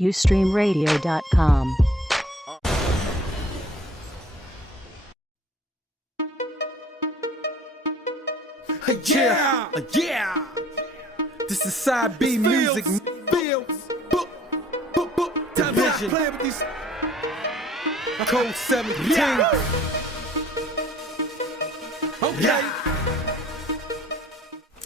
YouStreamRadio.com. Yeah, yeah. This is side B music. Division. Code 17. Okay.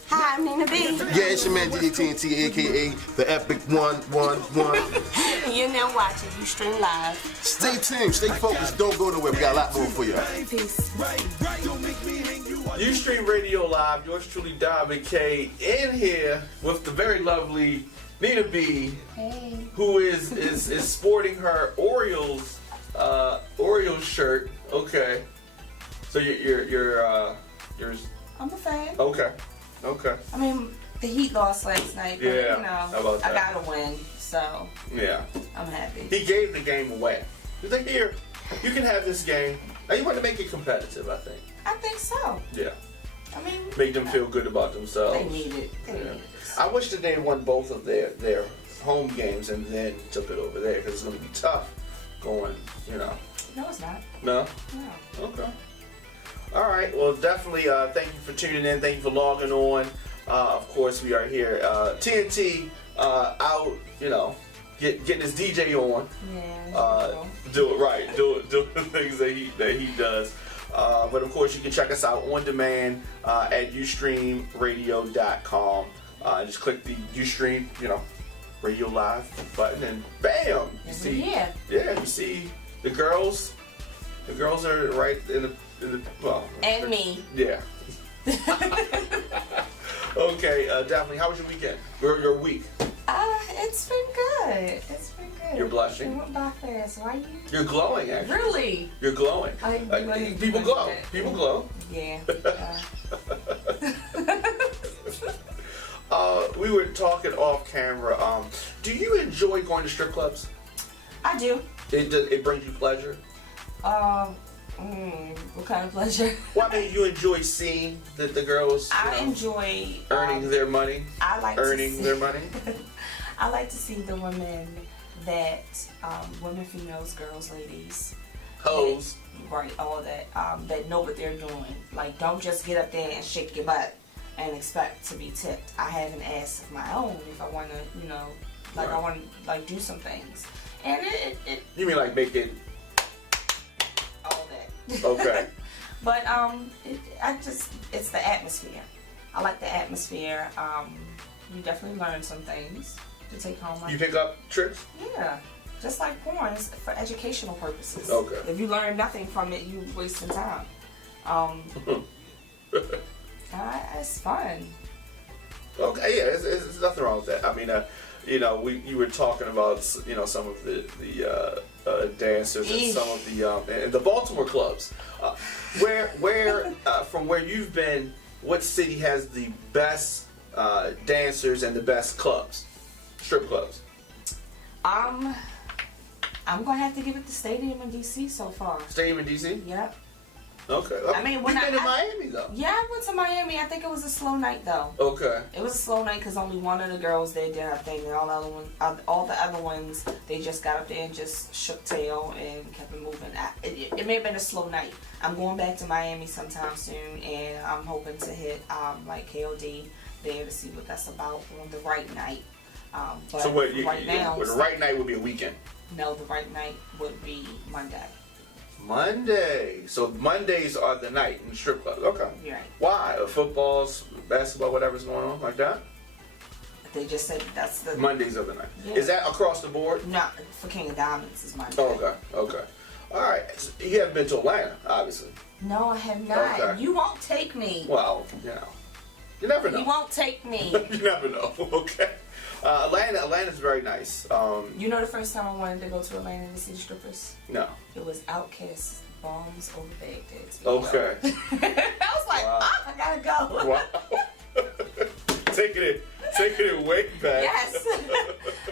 Hi, I'm Nina B. Yeah, it's your man DDT&T, aka the Epic 111. And you're now watching YouStream Live. Stay tuned, stay focused, don't go nowhere. We got a lot more for you. Peace. YouStreamRadio Live, yours truly, Diamond K, in here with the very lovely Nina B, who is sporting her Orioles shirt. Okay, so you're I'm a fan. okay. I mean, the Heat lost last night, but Yeah, you how know, about I that? gotta win, so Yeah, I'm happy. he gave the game away. He's like, here, you can have this game. Now you want to make it competitive, I think. I think so. Yeah, I mean, make them feel good about themselves. they need it. They need it. I wish that they won both of their home games and then took it over there because it's going to be tough going, you know. No, it's not. No? No. Okay. All right. Well, definitely thank you for tuning in. Thank you for logging on. Of course, we are here. TNT out, you know, getting his DJ on. Yeah. Do it right. Do the things that he does. But of course, you can check us out on demand at YouStreamRadio.com. Just click the YouStream, you know, Radio Live button, and bam! You see, you see the girls. The girls are right in the well. And me. Yeah. Okay, definitely. How was your weekend? Your week? It's been good. It's been good. You're blushing? It went by fast. Why you? You're glowing, actually. Really? You're glowing. People glow. People glow. Yeah. We were talking off camera. Do you enjoy going to strip clubs? I do. It brings you pleasure? What kind of pleasure? Well, I mean, you enjoy seeing the girls I enjoy earning their money? I like earning to see, their money? I like to see the women that, women, females, girls, ladies. Hoes. Right, all that, that know what they're doing. Like, don't just get up there and shake your butt and expect to be tipped. I have an ass of my own if I want to, you know, like I want to, like, do some things. And it You mean like make it... all that. Okay. But it's the atmosphere. I like the atmosphere. You definitely learn some things to take home. You pick up tricks? Yeah, just like porn, it's for educational purposes. Okay. If you learn nothing from it, you wasting time. It's fun. Okay, yeah, it's nothing wrong with that. I mean, you know, you were talking about, you know, some of the dancers and some of the Baltimore clubs. Where from where you've been, what city has the best dancers and the best clubs, strip clubs? I'm gonna have to give it to Stadium in DC so far. Stadium in DC? Yep. Okay. I mean, when you've been in Miami though. Yeah, I went to Miami. I think it was a slow night though. Okay. It was a slow night because only one of the girls there did her thing, and all the other ones, they just got up there and just shook tail and kept it moving. It may have been a slow night. I'm going back to Miami sometime soon, and I'm hoping to hit like KOD there to see what that's about on the right night. But so what? now, the right night would be a weekend. No, the right night would be Monday. Monday. So Mondays are the night in strip clubs. Okay. You're right. Why? Footballs, basketball, whatever's going on like that? They just said that's the Mondays are the night. Yeah. Is that across the board? No, for King of Diamonds is Monday. Oh, okay. All right. So you haven't been to Atlanta, obviously. No, I have not. Okay. You won't take me. Well, you know. You never know. You won't take me. You never know. Okay. Atlanta's very nice. You know the first time I wanted to go to Atlanta to see the strippers? No. It was Outkast Bombs Over Baghdad. Okay. I was like, Wow. I gotta go. Wow. Taking it way back. Yes.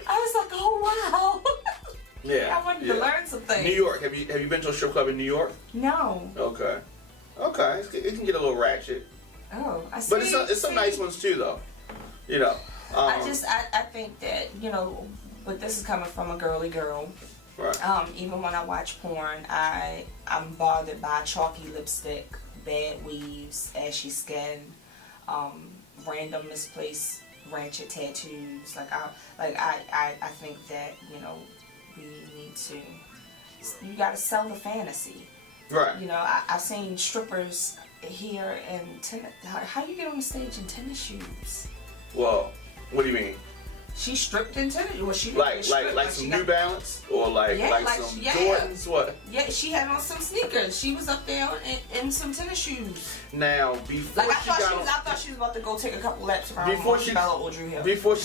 I was like, oh wow. Yeah. I wanted to learn some things. New York. Have you been to a strip club in New York? No. Okay. It can get a little ratchet. Oh, I see. But it's some nice ones too, though. You know. I think that, you know, but this is coming from a girly girl. Right. Even when I watch porn, I'm bothered by chalky lipstick, bad weaves, ashy skin, random misplaced ratchet tattoos. I think that, you know, we need to. You gotta sell the fantasy. Right. You know, I've seen strippers here in tennis. How you get on the stage in tennis shoes? Well, what do you mean? She stripped in tennis. Well, she Like stripped, but some she New got, Balance or like some Jordans? What? Yeah, she had on some sneakers. She was up there in some tennis shoes. Now before Like I she got on, thought she was about to go take a couple laps around before she Montebello or Drew Hill. before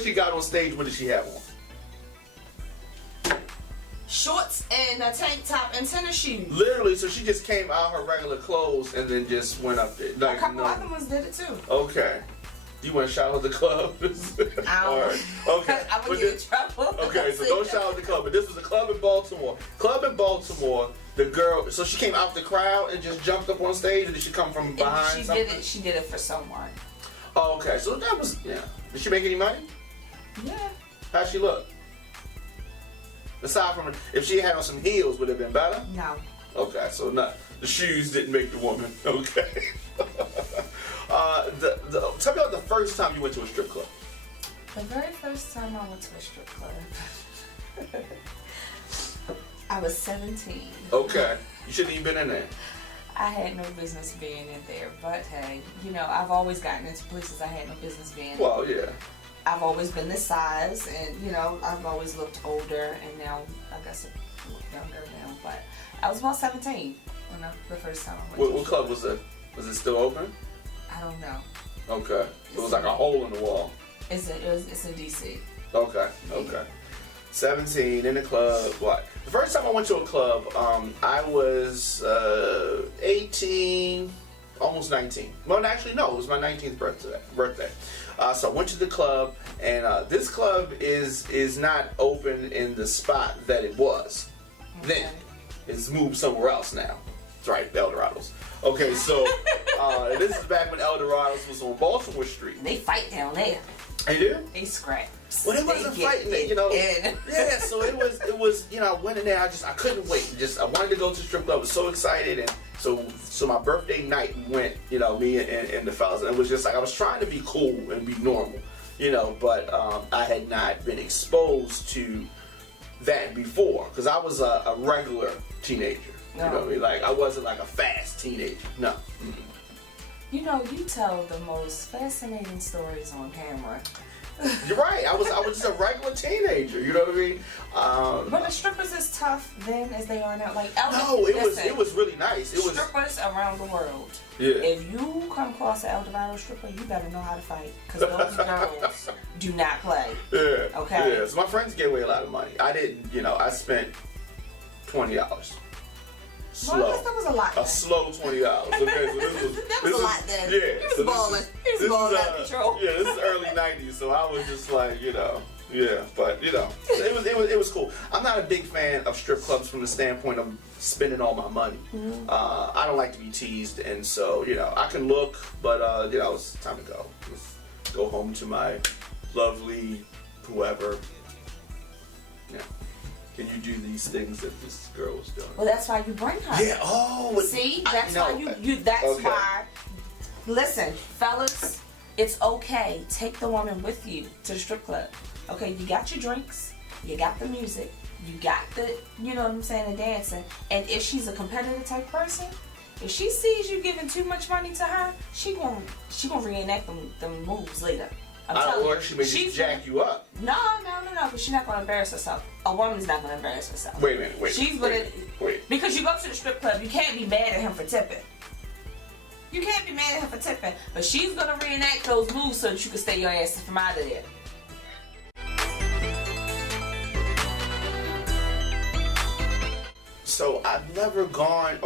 she got on stage, what did she have on? Shorts and a tank top and tennis shoes. Literally, so she just came out her regular clothes and then just went up there. Like, A couple other ones did it too. Okay. You want to shout out the club? I Okay. I would get in trouble. Okay, so don't shout out the club. But this was a club in Baltimore. Club in Baltimore. The girl. So she came out the crowd and just jumped up on stage, or did she come from behind? She did it for someone. Oh, okay. So that was Did she make any money? Yeah. How'd she look? Aside from if she had on some heels, would it have been better? No. Okay, so the shoes didn't make the woman. Okay. Tell me about the first time you went to a strip club. The very first time I went to a strip club, I was 17. Okay. You shouldn't even been in there. I had no business being in there, but hey, you know, I've always gotten into places I had no business being in. Well, yeah. I've always been this size, and you know, I've always looked older, and now I guess I look younger now. But I was about 17 when the first time I went. What club was it? Was it still open? I don't know. Okay. It was like a hole in the wall. It's in DC. Okay. 17 in the club. What? The first time I went to a club, I was 18, almost 19. Well, actually, no, it was my 19th birthday. So I went to the club, and this club is not open in the spot that it was. Okay. Then it's moved somewhere else now. That's right, Eldorados. Okay, so this is back when Eldorados was on Baltimore Street. They fight down there. They do? They scrap. Well, it wasn't fighting it, you know. Yeah, so it was, you know, I went in there, I couldn't wait. I wanted to go to the strip club. I was so excited, and so my birthday night we went, you know, me and the fellas, and it was just like I was trying to be cool and be normal, you know, but I had not been exposed to that before because I was a regular teenager. No. You know what I mean? Like I wasn't like a fast teenager. No. Mm-mm. You know, you tell the most fascinating stories on camera. You're right. I was just a regular teenager. You know what I mean? But the strippers is tough then as they are now. Like it was really nice. It was strippers around the world. Yeah. If you come across an El Dorado stripper, you better know how to fight because those girls do not play. Yeah. Okay. Yeah. So my friends gave away a lot of money. I didn't. You know, I spent $20. Slow. Well, I guess that was a lot. A slow $20. Okay, so that was a lot then. Yeah. He was balling. He was balling out of control. Yeah, this is early '90s, so I was just like, you know, yeah, but you know, it was cool. I'm not a big fan of strip clubs from the standpoint of spending all my money. Mm-hmm. I don't like to be teased, and so you know, I can look, but you know, it's time to go. Let's go home to my lovely whoever. Yeah. Can you do these things that this girl was doing? Well, that's why you bring her. Yeah. Oh. See, that's why you. That's okay. why. Listen, fellas, it's okay. Take the woman with you to the strip club. Okay, you got your drinks, you got the music, you got the, you know what I'm saying, the dancing. And if she's a competitive type person, if she sees you giving too much money to her, she gonna reenact them moves later. Or she may just jack you up. No, because she's not going to embarrass herself. A woman's not going to embarrass herself. Wait a minute, She's going to... Wait. Because you go to the strip club, you can't be mad at him for tipping. You can't be mad at him for tipping. But she's going to reenact those moves so that you can stay your ass from out of there. So I've never gone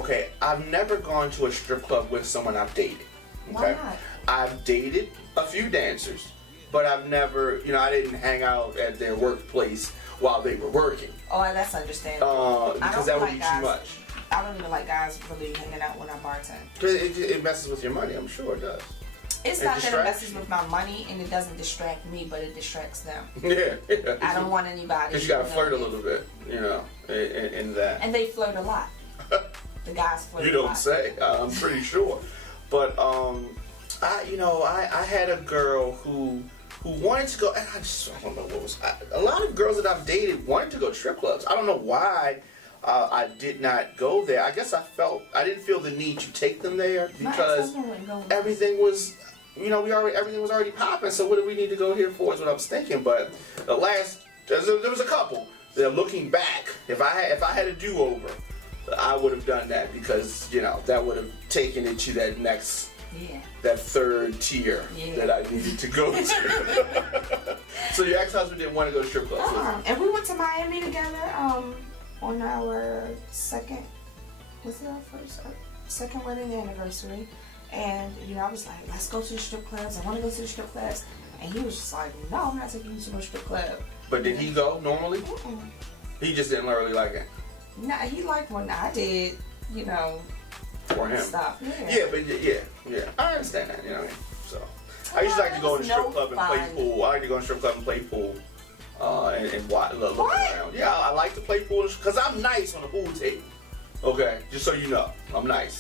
to a strip club with someone I've dated. Okay? Why not? I've dated a few dancers, but I've never, you know, I didn't hang out at their workplace while they were working. Oh, that's understandable. Because that would be too much. I don't even like guys really hanging out when I bartend. Because it messes with your money, I'm sure it does. It's not that it messes with my money and it doesn't distract me, but it distracts them. Yeah. I don't want anybody. Because you gotta flirt a little bit, you know, in that. And they flirt a lot. The guys flirt You a lot. don't say. I'm pretty sure. But I had a girl who wanted to go, and I don't know what was. A lot of girls that I've dated wanted to go to strip clubs. I don't know why I did not go there. I guess I didn't feel the need to take them there because everything was, everything was already popping. So what do we need to go here for? Is what I was thinking. But there was a couple that, looking back, if I had a do-over, I would have done that because that would have taken it to that next. Yeah. That third tier that I needed to go to. So your ex-husband didn't want to go to strip clubs. And we went to Miami together on our second wedding anniversary. And I was like, let's go to the strip clubs. I want to go to the strip clubs. And he was just like, no, I'm not taking you to no strip club. But did he go normally? Mm-mm. He just didn't really like it. Nah, he liked when I did, For him. Stop. Yeah, but yeah. I understand that, So I used to like to go to the strip club and play pool. I like to go to the strip club and play pool. And look around. Yeah, I like to play pool because I'm nice on the pool table. Okay, just so you know, I'm nice.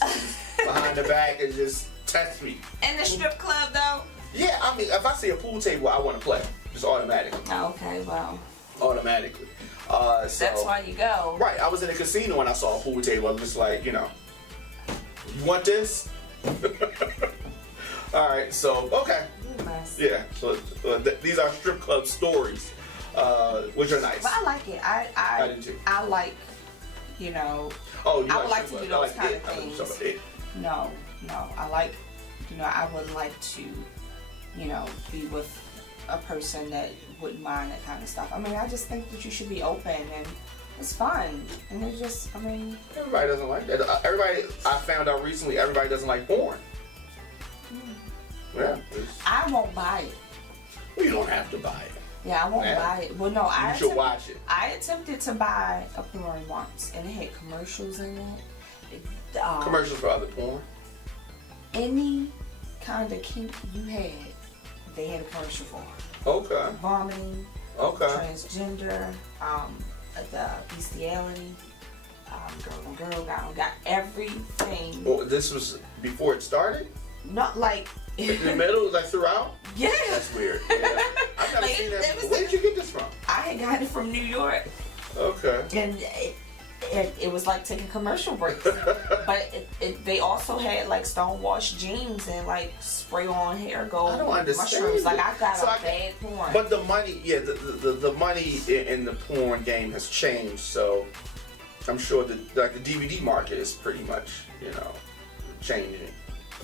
Behind the back and just test me. In the strip club though? Yeah, I mean, if I see a pool table, I want to play. Just automatically. Okay, well. Automatically. That's why you go. Right, I was in a casino and I saw a pool table. I'm just like, you want this? All right, so, okay. Yeah, so these are strip club stories, which are nice. But I like it. I do too. I like, Oh, you I would like to do those kind of things. things. No, I like, I would like to, be with a person that wouldn't mind that kind of stuff. I mean, I just think that you should be open and it's fun. And it's just, everybody doesn't like that. Everybody, I found out recently, everybody doesn't like porn. Yeah. I won't buy it. Well, you don't have to buy it. Yeah, I won't buy it. Well, no, you should watch it. I attempted to buy a porn once, and it had commercials in it. Commercials for other porn? Any kind of kink you had, they had a commercial for. Okay. Vomiting. Okay. Transgender. The bestiality. Girl on girl, guy on guy. Everything. Well, this was before it started? Not like in the middle, like throughout? Yeah. That's weird. Yeah. I've never seen that. Where did you get this from? I had got it from New York. Okay. And it was like taking commercial breaks. But they also had like stonewashed jeans and like spray on hair gold. I don't understand. Mushrooms. Like I got bad porn. But the money, the money in the porn game has changed. So I'm sure that the DVD market is pretty much changing.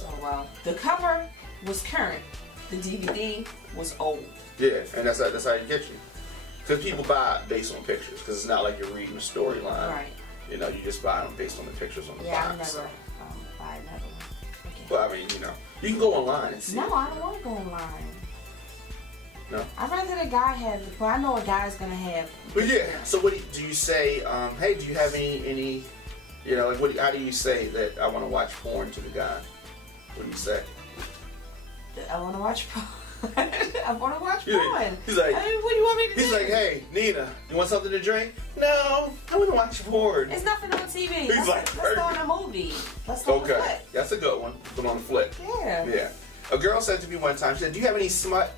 Oh well, the cover was current. The DVD was old. Yeah, and that's how you get you. Because people buy it based on pictures. Because it's not like you're reading a storyline. Right. You just buy them based on the pictures on the box. box. Yeah, I never buy another one. Okay. Well, I mean, you can go online and see. No, I don't want to go online. No. I'd rather the guy have it. Well, I know a guy's gonna have. But yeah. So what do you say? Hey, do you have any? Like how do you say that I want to watch porn to the guy? What do you say? I want to watch porn. I want to watch porn. He's like, what do you want me to do? He's like, hey, Nina, you want something to drink? No, I want to watch porn. There's nothing on TV. He's let's go on a movie. Let's go on a flick. That's a good one. Put on the flick. Yeah. Yeah. A girl said to me one time, she said, do you have any smut?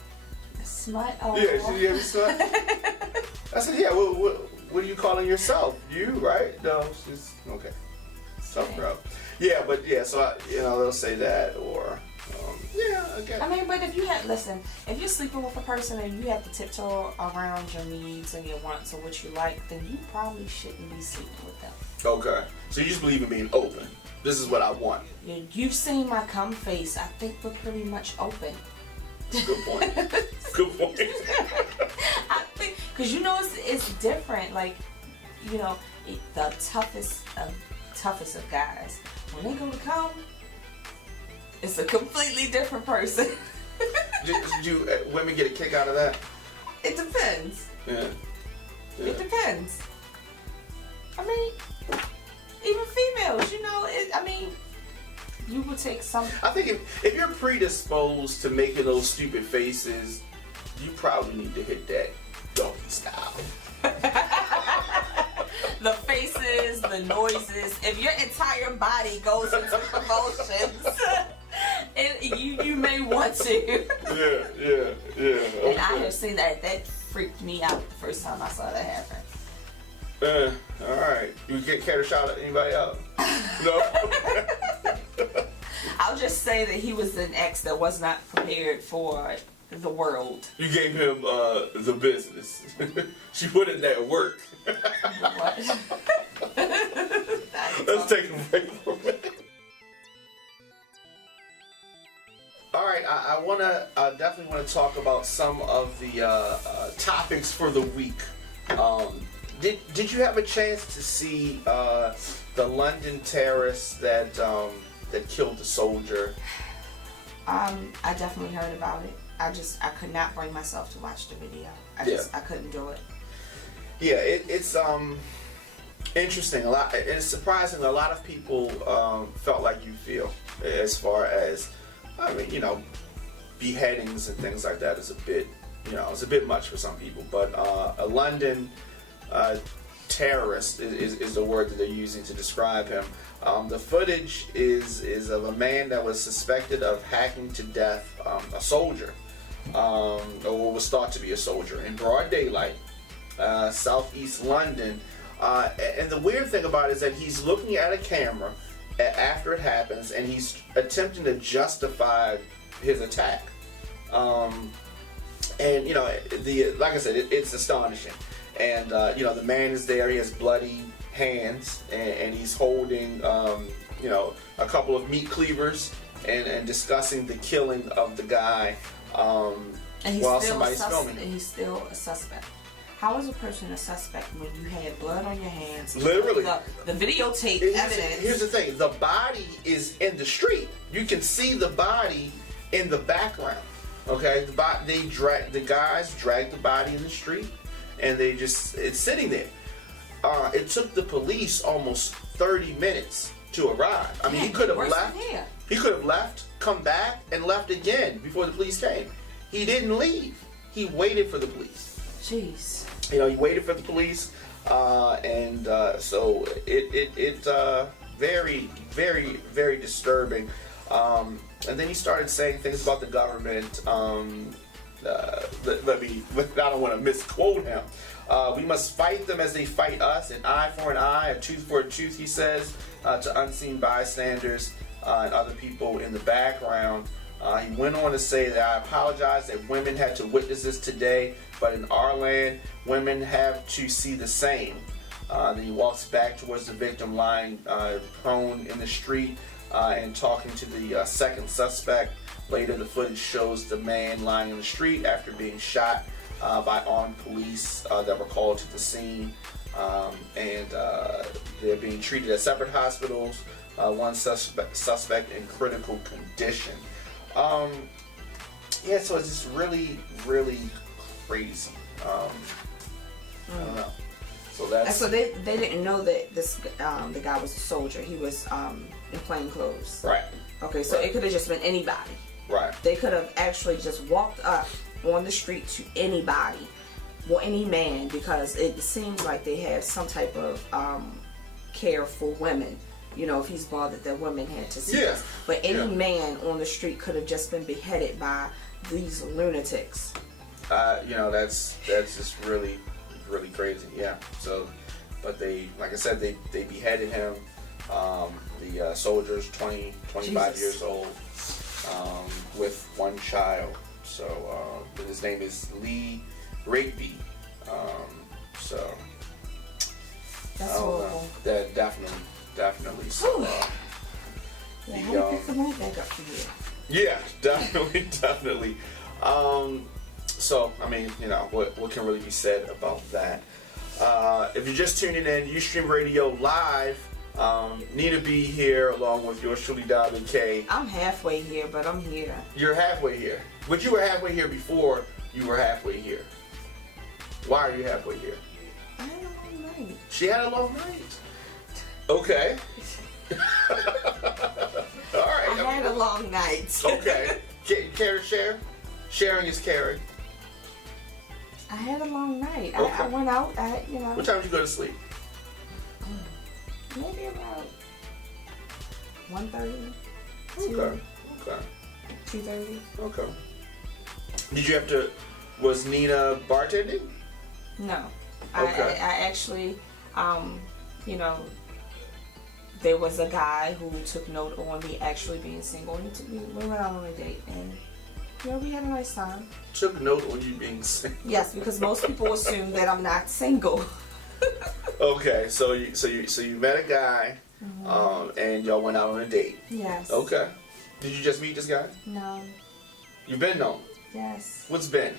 Smut? Oh. Yeah, she said, do you have any smut? I said, yeah, what are you calling yourself? You, right? No, she's, okay. Tough girl. Yeah, but yeah, so, they'll say that or... again. I mean, but if you're sleeping with a person and you have to tiptoe around your needs and your wants or what you like, then you probably shouldn't be sleeping with them. Okay. So you just believe in being open. This is what I want. You've seen my cum face. I think we're pretty much open. Good point. Good point. I think, because it's different. Like, the toughest of guys, when they go to cum, it's a completely different person. Do women get a kick out of that? It depends. Yeah. It depends. I mean, even females, you would take some. I think if you're predisposed to making those stupid faces, you probably need to hit that doggy style. The faces, the noises. If your entire body goes into convulsions, you may want to. Yeah. Okay. And I have seen that. That freaked me out the first time I saw that happen. All right. You care to shout at anybody out? No. I'll just say that he was an ex that was not prepared for the world. You gave him the business. She put in that work. What? Let's take a break for a minute. All right, I definitely want to talk about some of the topics for the week. Did you have a chance to see the London terrorist that killed the soldier? I definitely heard about it. I could not bring myself to watch the video. I couldn't do it. Yeah, it's interesting. It's surprising. A lot of people felt like you feel, as far as, I mean, beheadings and things like that is a bit, it's a bit much for some people. But a London terrorist is the word that they're using to describe him. The footage is of a man that was suspected of hacking to death a soldier, or what was thought to be a soldier, in broad daylight, southeast London. And the weird thing about it is that he's looking at a camera after it happens, and he's attempting to justify his attack. And like I said, it's astonishing. And the man is there. He has bloody hands, and he's holding a couple of meat cleavers and discussing the killing of the guy while somebody's filming. And he's still a suspect. How is a person a suspect when you had blood on your hands? Literally. The videotape evidence. Here's the thing. The body is in the street. You can see the body in the background. Okay? The guys dragged the body in the street, and it's sitting there. It took the police almost 30 minutes to arrive. I mean, he could have left. He could have left, come back, and left again before the police came. He didn't leave. He waited for the police. Jeez. He waited for the police, and so it very, very, very disturbing. And then he started saying things about the government. I don't want to misquote him. We must fight them as they fight us, an eye for an eye, a tooth for a tooth, he says, to unseen bystanders and other people in the background. He went on to say that, I apologize that women had to witness this today, but in our land, women have to see the same. Then he walks back towards the victim lying prone in the street and talking to the second suspect. Later, the footage shows the man lying in the street after being shot by armed police that were called to the scene. And they're being treated at separate hospitals. One suspect in critical condition. So it's just really, really crazy. I don't know. So they didn't know that the guy was a soldier. He was in plain clothes. Right. Okay, so it could have just been anybody. Right. They could have actually just walked up on the street to anybody, or any man, because it seems like they have some type of care for women. If he's bothered that women had to see this. But any man on the street could have just been beheaded by these lunatics. That's just really, really crazy. Yeah. So, but they, like I said, they beheaded him. The soldier's 25 years old, with one child. So his name is Lee Rigby. So that's horrible. That definitely. So, how do you pick the mood back up for you? Yeah, definitely. So, I mean, what can really be said about that? If you're just tuning in, YouStreamRadio Live, Nina B here, along with yours truly, Diamond K. I'm halfway here, but I'm here. You're halfway here. But you were halfway here before you were halfway here. Why are you halfway here? I had a long night. She had a long night. Okay. All right. long night. Okay. Care to share? Sharing is caring. I had a long night. Okay. I went out. What time did you go to sleep? Maybe about 1:30. Okay. 2:30. Okay. Did you have to? Was Nina bartending? No. Okay. I actually, there was a guy who took note on me actually being single. We went out on a date and we had a nice time. Took note on you being single. Yes, because most people assume that I'm not single. Okay, so you met a guy, and y'all went out on a date. Yes. Okay. Did you just meet this guy? No. You've been known. Yes. What's been?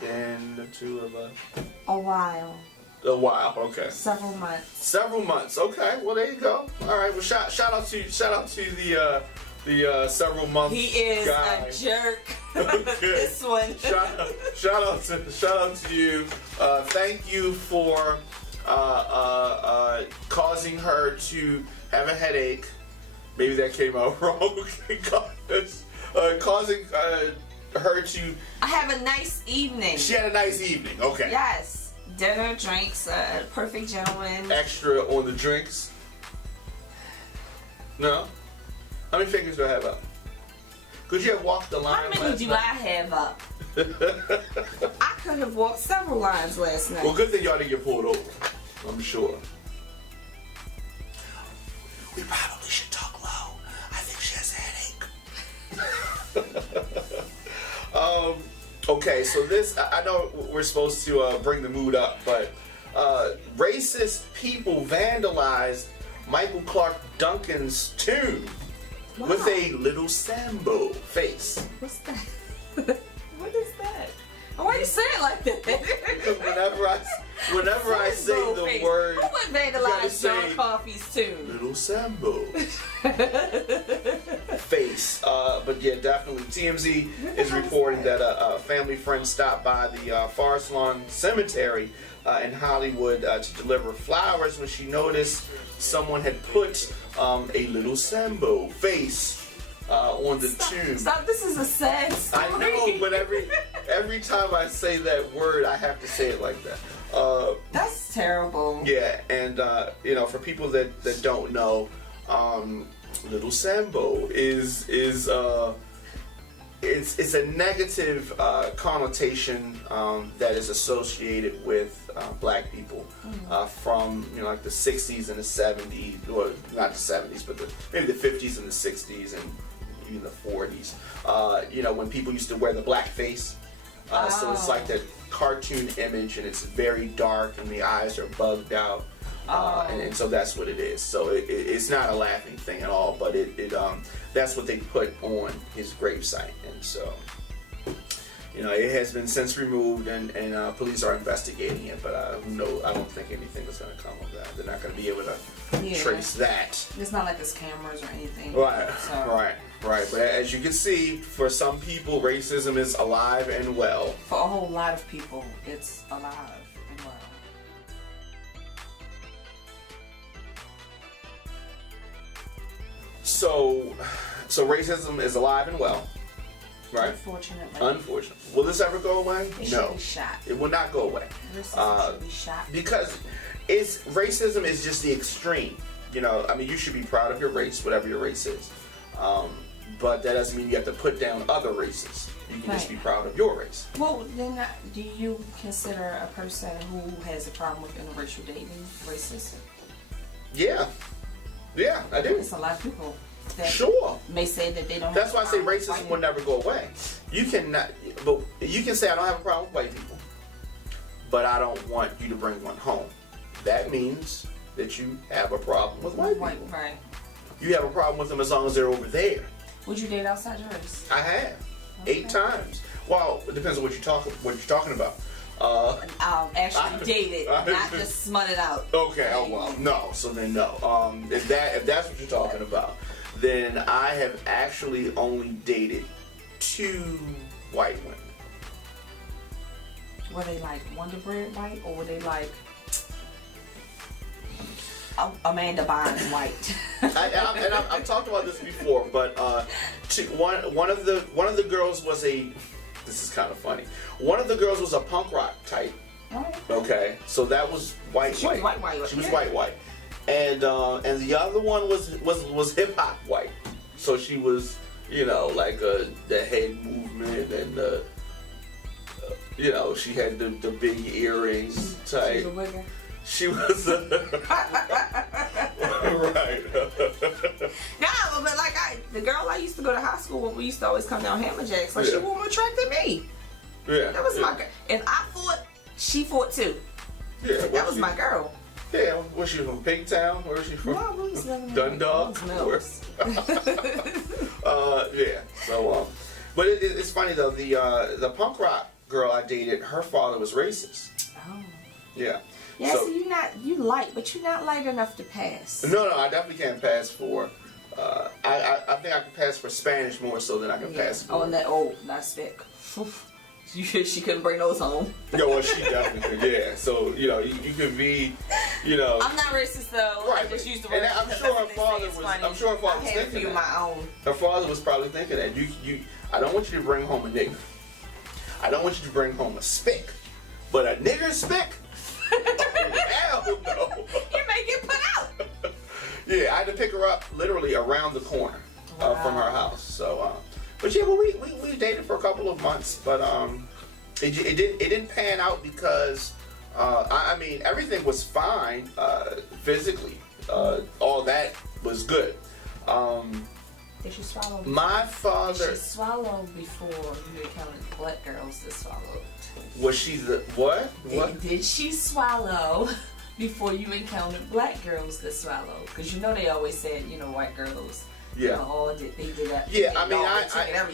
Been the two of us. A while. A while. Okay. Several months. Several months. Okay. Well, there you go. All right. Well, shout out to the several months. He is guy. a jerk. Okay. This one. Shout out to you. Thank you for causing her to have a headache. Maybe that came out wrong. Causing her to. I have a nice evening. She had a nice evening. Okay. Yes. Dinner, drinks, perfect gentleman. Extra on the drinks. No. How many fingers do I have up? Could you have walked the line? How many do I have up? I could have walked several lines last night. Well, good thing y'all didn't get pulled over. I'm sure. We probably should talk low. I think she has a headache. Okay, so this, I know we're supposed to bring the mood up, but racist people vandalized Michael Clarke Duncan's tomb with a little Sambo face. What's that? What is that? Why do you say it like that? Because whenever I say the face. word, Who would vandalize John Coffey's tomb? little Sambo face. But yeah, definitely. TMZ is reporting that a family friend stopped by the Forest Lawn Cemetery in Hollywood to deliver flowers when she noticed someone had put a little Sambo face on the tomb. Stop! This is a sad story. I know, but every time I say that word, I have to say it like that. That's terrible. Yeah, and for people that don't know, little Sambo is it's a negative connotation that is associated with black people from like the 60s and the 70s, or not the 70s, but maybe the 50s and the 60s and even the 40s. When people used to wear the black face. So it's like that cartoon image, and it's very dark, and the eyes are bugged out, and so that's what it is. So it's not a laughing thing at all, but that's what they put on his gravesite, and so it has been since removed, and police are investigating it. But I don't think anything is going to come of that. They're not going to be able to trace that. It's not like there's cameras or anything. Right, so. right. But as you can see, for some people, racism is alive and well. For a whole lot of people, it's alive and well. So racism is alive and well, right? Unfortunately. Will this ever go away? It No. should be shot. It will not go away. Racism should be shot. Because racism is just the extreme. You should be proud of your race, whatever your race is. But that doesn't mean you have to put down other races. You can just be proud of your race. Well, then, do you consider a person who has a problem with interracial dating racist? Yeah, I do. There's a lot of people that Sure. may say that they don't. That's why I say have a problem with racism white will never go away. You cannot, but you can say I don't have a problem with white people, but I don't want you to bring one home. That means that you have a problem with white people. Right. You have a problem with them as long as they're over there. Would you date outside your race? I have 8 times. Well, it depends on what you're talking about. Actually dated, not just smut it out. Okay. Oh well, no. So then no. If that's what you're talking about, then I have actually only dated 2 white women. Were they like Wonder Bread white, or were they like Amanda Bynes White. I've talked about this before, but one of the girls was a. This is kind of funny. One of the girls was a punk rock type. Okay, so that was white. She was white. She was white. And the other one was hip hop white. So she was, like the head movement and she had the big earrings type. She was a wigger. She was right. No, but like the girl I used to go to high school with, we used to always come down Hammerjacks. Like she wouldn't attracted me. Yeah. That was my girl. If I fought, she fought too. Yeah. That was my girl. Yeah, was she from Pigtown? Where was she from? No, we was living in Dundalk. Mills. Yeah. So, but it's funny though. The punk rock girl I dated, her father was racist. Oh. Yeah. Yeah, So, so you light, but you're not light enough to pass. No, I definitely can't pass for. I think I can pass for Spanish more so than I can pass for. Oh, and not spick. She couldn't bring those home. Yeah, well, she definitely could. Yeah, so you could be, I'm not racist though. Right, I just used the and word. I'm sure her father was. I'm sure her father was I had a thinking few of that. my own. Her father was probably thinking that I don't want you to bring home a nigger. I don't want you to bring home a spick, but a nigger spick. Hell no. You may get put out. Yeah, I had to pick her up literally around the corner from her house. So, but yeah, we dated for a couple of months, but it didn't pan out because I mean everything was fine physically. All that was good. Did she swallow? My father. Did she swallow before you encountered black girls that swallowed? Was she the what? What? Did she swallow before you encountered black girls that swallow? Because they always said white girls. Yeah. They did that. Yeah, I mean,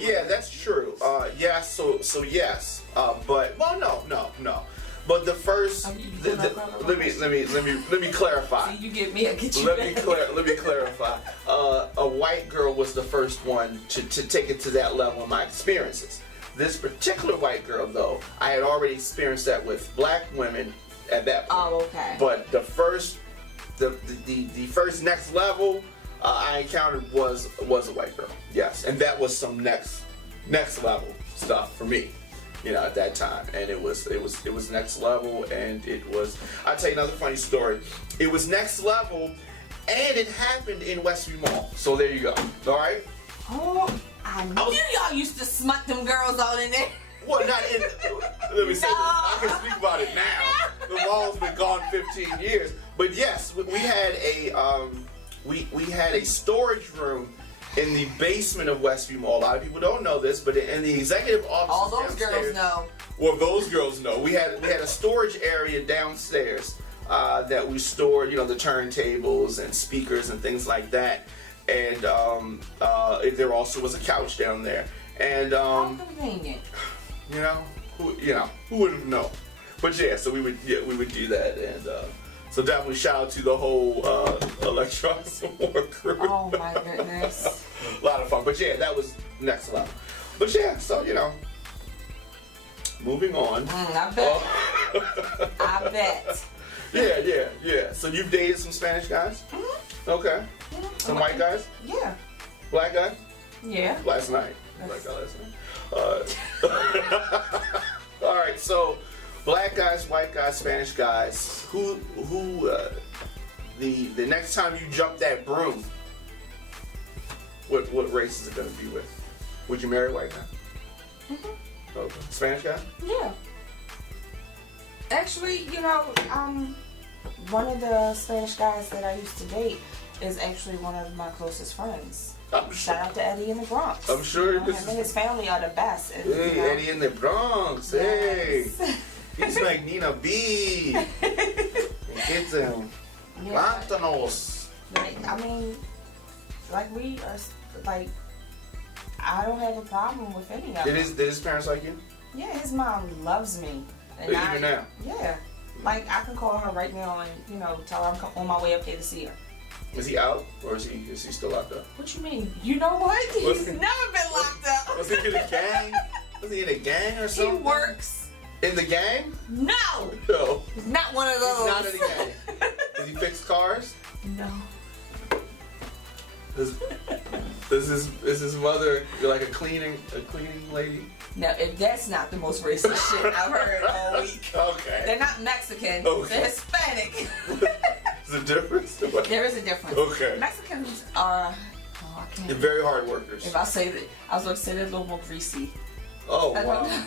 yeah, that's true. Yeah, so yes, but no. But the first, let me clarify. See, you get me, I get you. Let me clarify. A white girl was the first one to take it to that level in my experiences. This particular white girl, though, I had already experienced that with black women at that point. Oh, okay. But the first next level I encountered was a white girl. Yes, and that was some next level stuff for me. At that time, and it was next level, and it was. I'll tell you another funny story. It was next level, and it happened in Westview Mall. So there you go. All right. Oh, I knew y'all used to smut them girls out in there. Well, not in. Let me say this. I can speak about it now. The mall's been gone 15 years, but yes, we had we had a storage room in the basement of Westview Mall. A lot of people don't know this, but in the executive office, all those girls know. Well, those girls know. We had a storage area downstairs that we stored, the turntables and speakers and things like that. And there also was a couch down there. And how convenient. who would have known? But yeah, so we would do that, and so definitely shout out to the whole Electronic Support crew. Oh my goodness. A lot of fun, but yeah, that was next level. But yeah, so moving on. I bet. I bet. Yeah. So you've dated some Spanish guys? Mm-hmm. Okay. Mm-hmm. Some white guys? Yeah. Black guy? Yeah. Last night. Black guy last night. All right, so black guys, white guys, Spanish guys. Who the next time you jump that broom, what race is it gonna be with? Would you marry a white guy? Mm-hmm. Okay. Spanish guy? Yeah. Actually, one of the Spanish guys that I used to date is actually one of my closest friends. Shout out to Eddie in the Bronx. I'm sure him and his family are the best. And, hey, Eddie in the Bronx. Yes. Hey. He's like Nina B. Get them. Plantanos. We are, I don't have a problem with any of them. Did his parents like you? Yeah, his mom loves me. And even now? Yeah. I can call her right now and, tell her I'm on my way up there to see her. Is he out, or is he still locked up? What you mean? You know what? He's never been locked up. Was he in a gang? Was he in a gang or something? He works. In the gang? No. No. He's not one of those. He's not in a gang. Does he fix cars? No. Is his mother like a cleaning lady? No, that's not the most racist shit I've heard all week. Okay. They're not Mexican. Okay. They're Hispanic. Is there a difference? There is a difference. Okay. Mexicans are. Oh, I can't. They're very hard workers. If I say that, I was going to say they're a little more greasy. Oh I don't wow. know.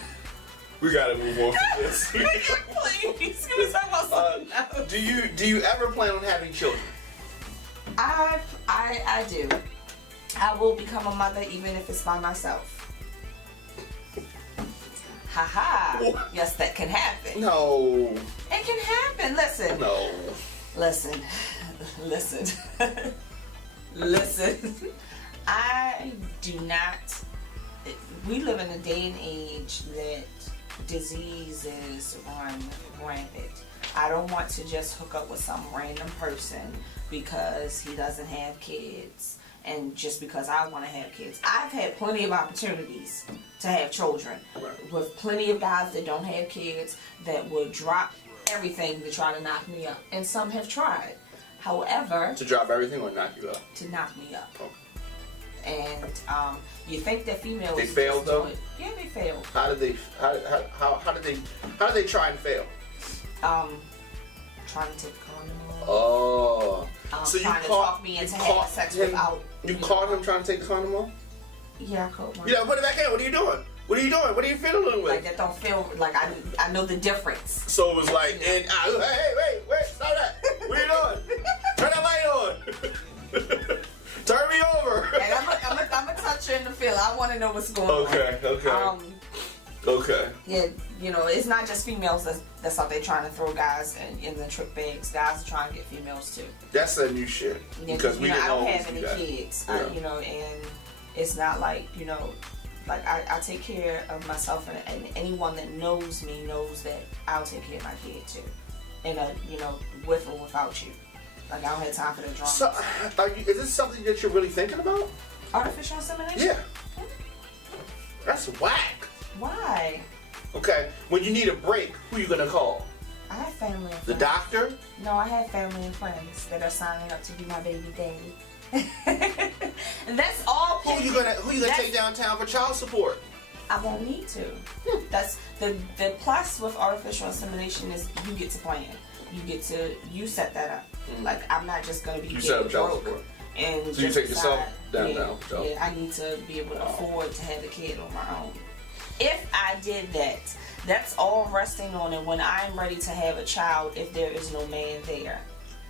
We gotta move on from this. Please, can we talk about something else? Do you ever plan on having children? I do. I will become a mother even if it's by myself. Haha. Yes, that can happen. No. It can happen. Listen. No. Listen. Listen. I do not. We live in a day and age that diseases run rampant. I don't want to just hook up with some random person because he doesn't have kids and just because I want to have kids. I've had plenty of opportunities to have children with plenty of guys that don't have kids that would drop everything to try to knock me up, and some have tried. However, To drop everything or knock you up? to knock me up. Okay. And you think that females They failed, just do though? it. Yeah, they failed. How did they try and fail? Trying to take the condom off. Oh. So trying to talk me into having sex without. You caught him trying to take the condom off? Yeah, I caught one. You know, put it back in. What are you doing? What are you doing? What are you fiddling with? Like that don't feel like I know the difference. So it was like, and hey, wait, stop that. What are you doing? Turn that light on. Turn me over. And I'm gonna touch her in the field. I want to know what's going on. Okay. Okay. Yeah, you know, it's not just females that's out there trying to throw guys in the trick bags. Guys are trying to get females too. That's that new shit. Yeah, Because we I didn't don't always have do any that. kids. Yeah. You know, and it's not like, you know, like I take care of myself, and anyone that knows me knows that I'll take care of my kid too. And you know, with or without you. Like I don't have time for the drama. So, is this something that you're really thinking about? Artificial insemination? Yeah. That's whack. Why? Okay, when you need a break, who you gonna call? I have family and The friends. doctor? No, I have family and friends that are signing up to be my baby daddy. And that's all. Who you gonna take downtown for child support? I won't need to. That's the plus with artificial insemination is you get to plan. You set that up. Like I'm not just gonna be You set up child broke support. and So you just take yourself decide, downtown. So. Yeah, I need to be able to afford to have a kid on my own. If I did that, that's all resting on it when I'm ready to have a child. If there is no man there,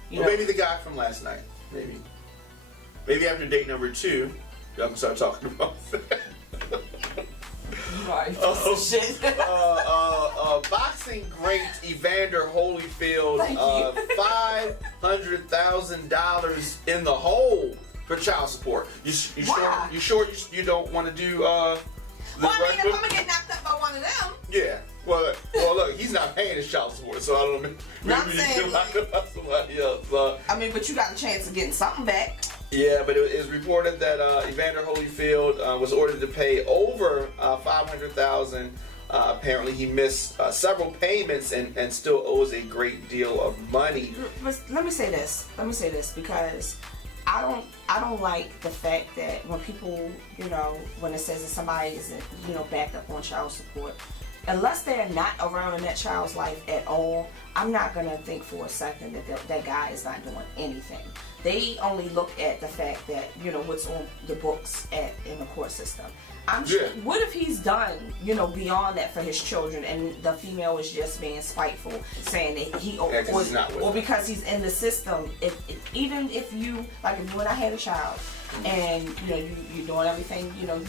you Or know. maybe the guy from last night. Maybe after date number 2, y'all can start talking about that. You are a piece of shit. Boxing great Evander Holyfield, Thank you. $500,000 in the hole for child support. Why? You sure you don't want to do the Well, I mean, if record? I'm gonna get knocked up by one of them. Yeah. Well, look, he's not paying his child support, so I don't know. Not Maybe you saying, can lock him up somebody else. I mean, but you got a chance of getting something back. Yeah, but it is reported that Evander Holyfield was ordered to pay over $500,000. Apparently, he missed several payments and still owes a great deal of money. But let me say this because I don't like the fact that when people, you know, when it says that somebody isn't, you know, backed up on child support, unless they're not around in that child's life at all, I'm not gonna think for a second that that guy is not doing anything. They only look at the fact that, you know, what's on the books in the court system. I'm sure. Yeah. What if he's done, you know, beyond that for his children, and the female is just being spiteful, saying that he Yeah, 'cause he's not with or her. because he's in the system. Even if you if you and I had a child, and you know you're doing everything, you know,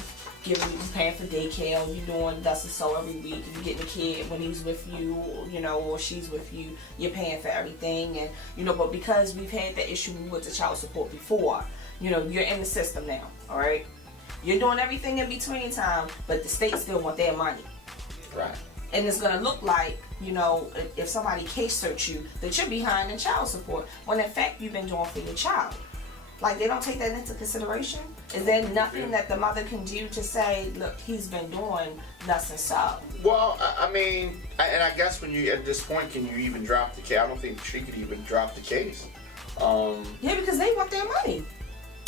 you paying for daycare, you're doing thus and so every week, you're getting a kid when he's with you, you know, or she's with you, you're paying for everything, and you know, but because we've had the issue with the child support before, you know, you're in the system now, all right. You're doing everything in between time, but the state still want their money. Right. And it's going to look like, you know, if somebody case search you, that you're behind in child support, when in fact you've been doing for your child. Like, they don't take that into consideration? Is there nothing that the mother can do to say, look, he's been doing thus and so? Well, I mean, and I guess when you, at this point, can you even drop the case? I don't think she could even drop the case. Yeah, because they want their money.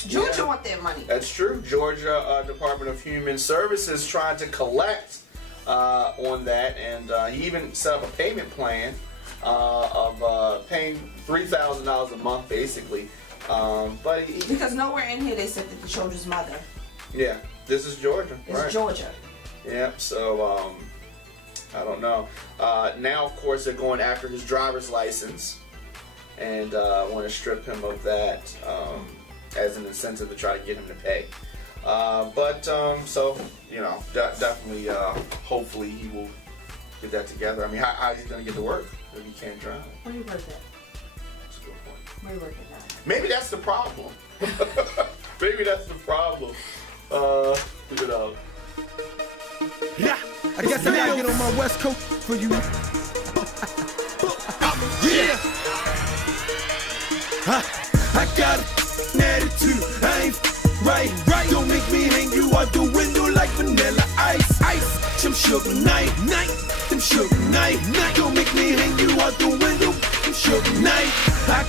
Georgia want their money. That's true. Georgia Department of Human Services trying to collect on that, and he even set up a payment plan of paying $3,000 a month, basically. But because nowhere in here they said that the children's mother. Yeah, this is Georgia. It's right. Georgia. Yeah, so I don't know. Now, of course, they're going after his driver's license and want to strip him of that as an incentive to try to get him to pay. So, you know, definitely, hopefully he will get that together. I mean, how is he going to get to work if he can't drive? Where do you work at? That's a good point. Where do you work at now? Maybe that's the problem. Maybe that's the problem. Look it up. Yeah, I guess I gotta get on my West Coast for you. Yeah. I got an attitude. I ain't right. Don't make me hang you out the window like vanilla ice. Them sugar night. Them sugar night. Don't make me hang you out the window. Them sugar night. I